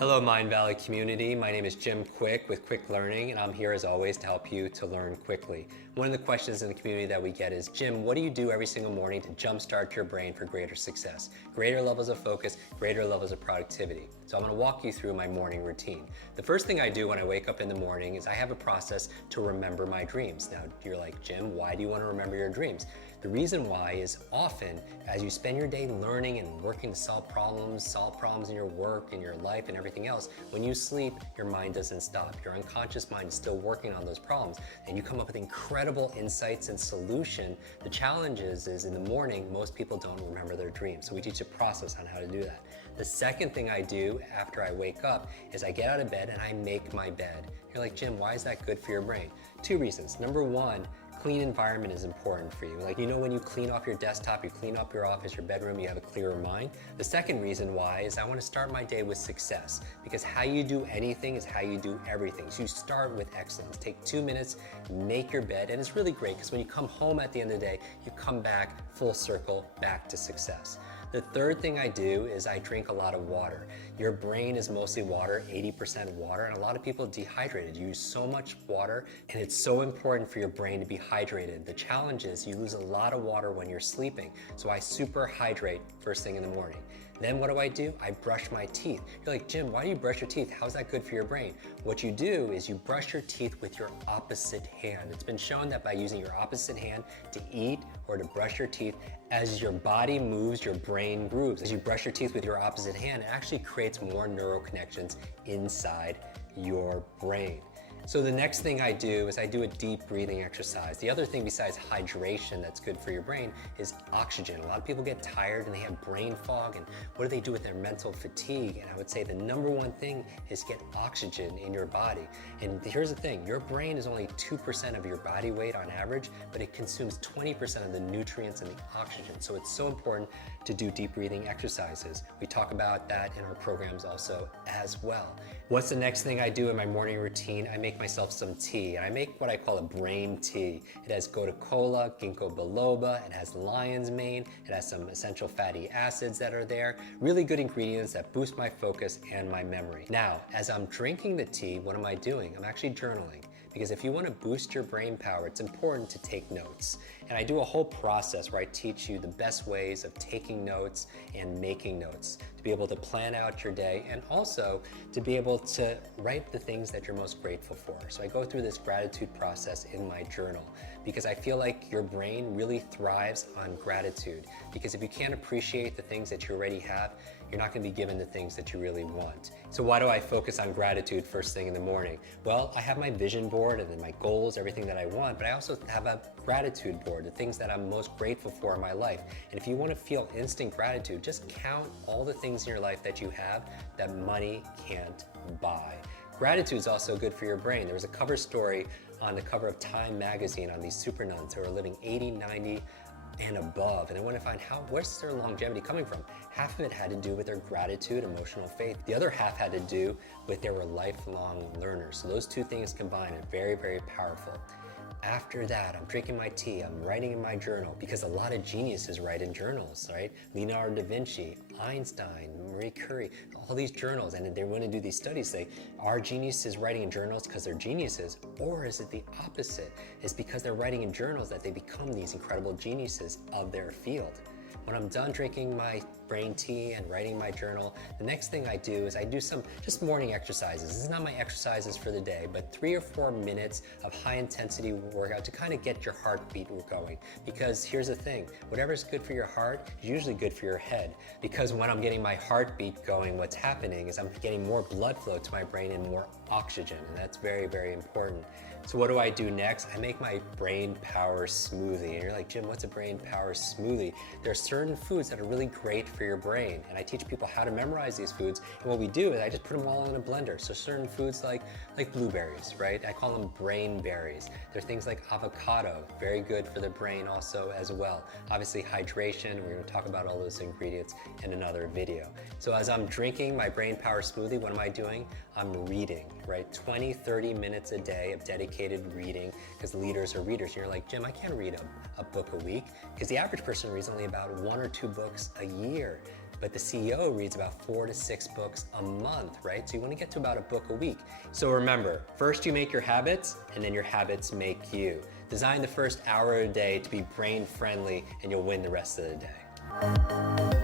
Hello Mindvalley community, my name is Jim Quick with Quick Learning and I'm here as always to help you to learn quickly. One of the questions in the community that we get is, Jim, what do you do every single morning to jumpstart your brain for greater success? Greater levels of focus, greater levels of productivity. So I'm going to walk you through my morning routine. The first thing I do when I wake up in the morning is I have a process to remember my dreams. Now you're like, Jim, why do you want to remember your dreams? The reason why is often as you spend your day learning and working to solve problems in your work, in your life and everything else, when you sleep, your mind doesn't stop. Your unconscious mind is still working on those problems and you come up with incredible insights and solution. The challenge is in the morning, most people don't remember their dreams. So we teach a process on how to do that. The second thing I do after I wake up is I get out of bed and I make my bed. You're like, Jim, why is that good for your brain? Two reasons. Number one, clean environment is important for you. Like, you know, when you clean off your desktop, you clean up your office, your bedroom, you have a clearer mind. The second reason why is I want to start my day with success, because how you do anything is how you do everything. So you start with excellence. Take 2 minutes, make your bed, and it's really great because when you come home at the end of the day, you come back full circle, back to success. The third thing I do is I drink a lot of water. Your brain is mostly water, 80% water, and a lot of people dehydrated. You use so much water, and it's so important for your brain to be hydrated. The challenge is you lose a lot of water when you're sleeping, so I super hydrate first thing in the morning. Then what do? I brush my teeth. You're like, Jim, why do you brush your teeth? How's that good for your brain? What you do is you brush your teeth with your opposite hand. It's been shown that by using your opposite hand to eat or to brush your teeth, as your body moves, your brain grooves. As you brush your teeth with your opposite hand, it actually creates more neural connections inside your brain. So the next thing I do is I do a deep breathing exercise. The other thing besides hydration that's good for your brain is oxygen. A lot of people get tired and they have brain fog, and what do they do with their mental fatigue? And I would say the number one thing is get oxygen in your body. And here's the thing, your brain is only 2% of your body weight on average, but it consumes 20% of the nutrients and the oxygen. So it's so important to do deep breathing exercises. We talk about that in our programs also as well. What's the next thing I do in my morning routine? I make myself some tea, and I make what I call a brain tea. It has gotu kola, ginkgo biloba, it has lion's mane, it has some essential fatty acids that are there, really good ingredients that boost my focus and my memory. Now, as I'm drinking the tea, what am I doing? I'm actually journaling. Because if you want to boost your brain power, it's important to take notes. And I do a whole process where I teach you the best ways of taking notes and making notes to be able to plan out your day and also to be able to write the things that you're most grateful for. So I go through this gratitude process in my journal because I feel like your brain really thrives on gratitude. Because if you can't appreciate the things that you already have, you're not going to be given the things that you really want. So why do I focus on gratitude first thing in the morning? Well, I have my vision board and then my goals, everything that I want, but I also have a gratitude board, the things that I'm most grateful for in my life. And if you want to feel instant gratitude, just count all the things in your life that you have that money can't buy. Gratitude is also good for your brain. There was a cover story on the cover of Time magazine on these super nuns who are living 80, 90, and above, and I want to find where's their longevity coming from. Half of it had to do with their gratitude, emotional faith. The other half had to do with they were lifelong learners. So those two things combined are very, very powerful. After that, I'm drinking my tea, I'm writing in my journal, because a lot of geniuses write in journals, right? Leonardo da Vinci, Einstein, Marie Curie, all these journals, and they want to do these studies, say, are geniuses writing in journals because they're geniuses, or is it the opposite? It's because they're writing in journals that they become these incredible geniuses of their field. When I'm done drinking my brain tea and writing my journal, the next thing I do is I do some just morning exercises. This is not my exercises for the day, but 3 or 4 minutes of high intensity workout to kind of get your heartbeat going. Because here's the thing, whatever's good for your heart is usually good for your head. Because when I'm getting my heartbeat going, what's happening is I'm getting more blood flow to my brain and more oxygen, and that's very, very important. So what do I do next? I make my brain power smoothie. And you're like, Jim, what's a brain power smoothie? There are certain foods that are really great for your brain, and I teach people how to memorize these foods. And what we do is I just put them all in a blender. So certain foods like blueberries, right? I call them brain berries. There are things like avocado, very good for the brain also as well. Obviously hydration, we're going to talk about all those ingredients in another video. So as I'm drinking my brain power smoothie, what am I doing? I'm reading, right? 20, 30 minutes a day of dedicated reading, because leaders are readers. And you're like, Jim, I can't read a book a week, because the average person reads only about 1 or 2 books a year. but the CEO reads about 4 to 6 books a month, right? So you want to get to about a book a week. So remember, first you make your habits, and then your habits make you. Design the first hour of the day to be brain friendly, and you'll win the rest of the day.